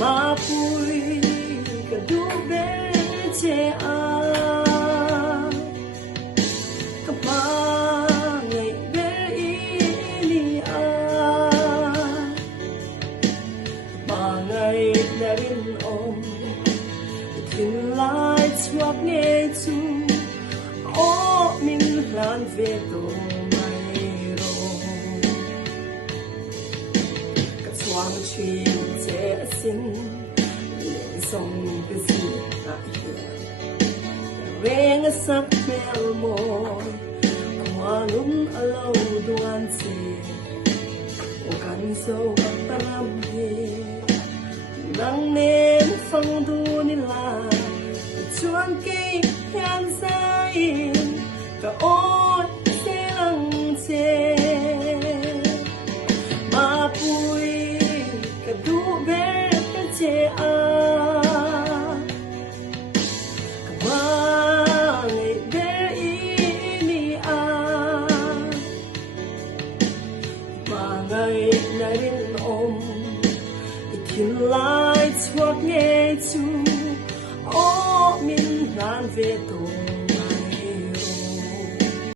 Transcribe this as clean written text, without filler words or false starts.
Mapui ka du be che a ka pa ngai be ini a ba ngai na rin om tin lai chuak nge chu o min lan ve to mai ro ka chuang chi xin sông cái gì về ngã sắc mèo mồi hoa lúng ở lâu đoan gì ô căn sâu ta làm gì nắng nên phong thu ni là chuan cây hàn dài cả ôi sẽ lăng chê Mapui cả du bé che a kama ngai be ini a ma ngai na rin om ikin lai chuak nge chu o min nan ve to